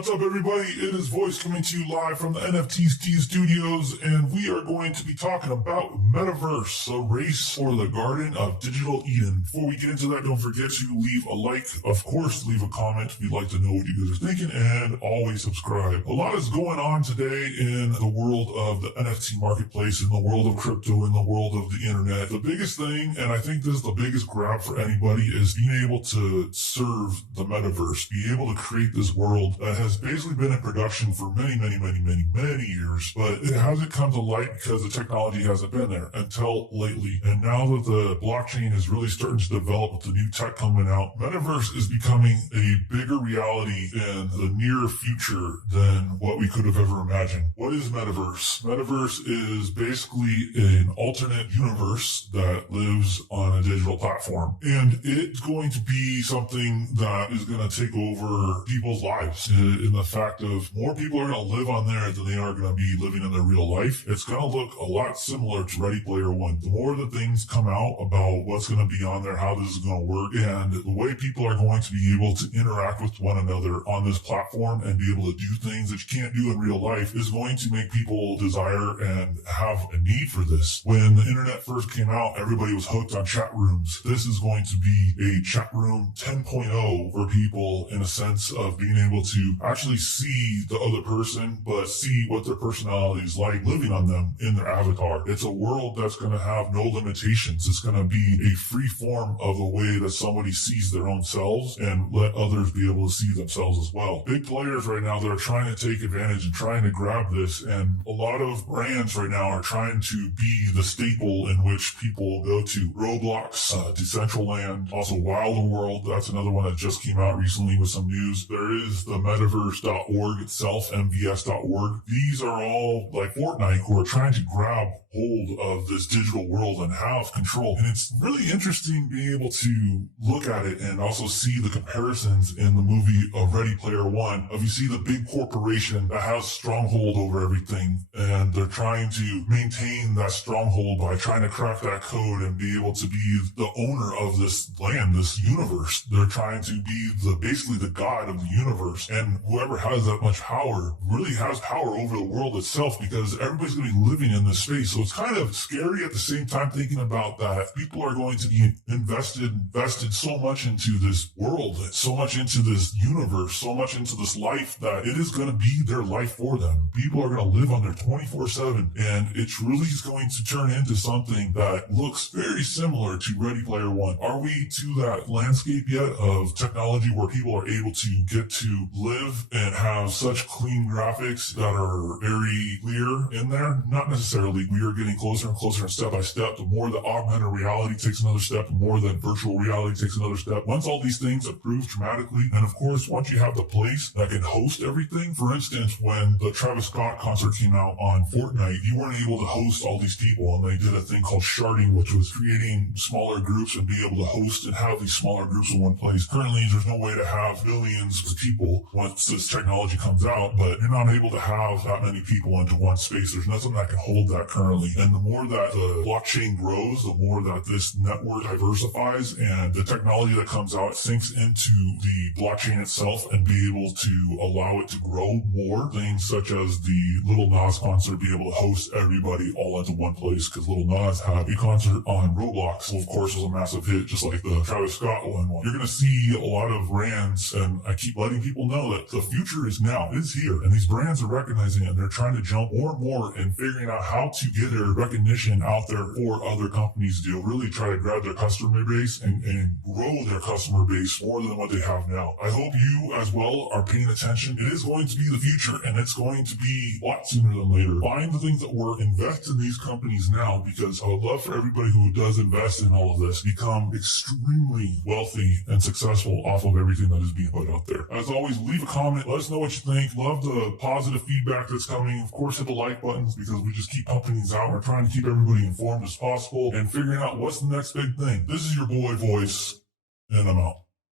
What's up, everybody? It is Voice coming to you live from the NFTs studios, and we are going to be talking about Metaverse, a race for the Garden of Digital Eden. Before we get into that, don't forget to leave a like, of course, leave a comment. We'd like to know what you guys are thinking, and always subscribe. A lot is going on today in the world of the NFT marketplace, in the world of crypto, in the world of the internet. The biggest thing, and I think this is the biggest grab for anybody, is being able to serve the Metaverse, be able to create this world that has basically been in production for many years, but it hasn't come to light because the technology hasn't been there until lately. And now that the blockchain is really starting to develop with the new tech coming out, Metaverse is becoming a bigger reality in the near future than what we could have ever imagined. What is Metaverse? Metaverse is basically an alternate universe that lives on a digital platform, and it's going to be something that is going to take over people's lives, in the fact of more people are going to live on there than they are going to be living in their real life. It's going to look a lot similar to Ready Player One. The more that things come out about what's going to be on there, how this is going to work, and the way people are going to be able to interact with one another on this platform and be able to do things that you can't do in real life is going to make people desire and have a need for this. When the internet first came out, everybody was hooked on chat rooms. This is going to be a chat room 10.0 for people, in a sense of being able to actually see the other person, but see what their personality is like living on them in their avatar. It's a world that's going to have no limitations. It's going to be a free form of the way that somebody sees their own selves and let others be able to see themselves as well. Big players right now that are trying to take advantage and trying to grab this, and a lot of brands right now are trying to be the staple in which people go to. Roblox, Decentraland, also Wilder World. That's another one that just came out recently with some news. There is the Metaverse.org itself, MVS.org. These are all like Fortnite, who are trying to grab hold of this digital world and have control. And it's really interesting being able to look at it and also see the comparisons in the movie of Ready Player One. Of you see the big corporation that has stronghold over everything, and they're trying to maintain that stronghold by trying to crack that code and be able to be the owner of this land, this universe. They're trying to be basically the god of the universe, and whoever has that much power really has power over the world itself, because everybody's going to be living in this space. So it's kind of scary at the same time thinking about that people are going to be invested so much into this world, so much into this universe, so much into this life, that it is going to be their life for them. People are going to live on there 24/7, and it's really going to turn into something that looks very similar to Ready Player One. Are we to that landscape yet of technology where people are able to get to live and have such clean graphics that are very clear in there? Not necessarily. We are getting closer and closer, and step by step. The more that augmented reality takes another step, the more that virtual reality takes another step. Once all these things improve dramatically, and of course, once you have the place that can host everything. For instance, when the Travis Scott concert came out on Fortnite, you weren't able to host all these people, and they did a thing called sharding, which was creating smaller groups and be able to host and have these smaller groups in one place. Currently, there's no way to have billions of people once this technology comes out, but you're not able to have that many people into one space. There's nothing that can hold that currently. And the more that the blockchain grows, the more that this network diversifies, and the technology that comes out sinks into the blockchain itself and be able to allow it to grow more. Things such as the Lil Nas concert, be able to host everybody all into one place, because Lil Nas had a concert on Roblox. Well, of course, it was a massive hit, just like the Travis Scott one. You're going to see a lot of brands, and I keep letting people know that the future is now. It's here, and these brands are recognizing it, and they're trying to jump more and more and figuring out how to get their recognition out there for other companies to really try to grab their customer base and grow their customer base more than what they have now. I hope you as well are paying attention. It is going to be the future, and it's going to be a lot sooner than later. Find the things that work, invest in these companies now, because I would love for everybody who does invest in all of this become extremely wealthy and successful off of everything that is being put out there. As always, leave a comment. Let us know what you think. Love the positive feedback that's coming. Of course, hit the like buttons, because we just keep pumping these out. We're trying to keep everybody informed as possible and figuring out what's the next big thing. This is your boy Voice, and I'm out.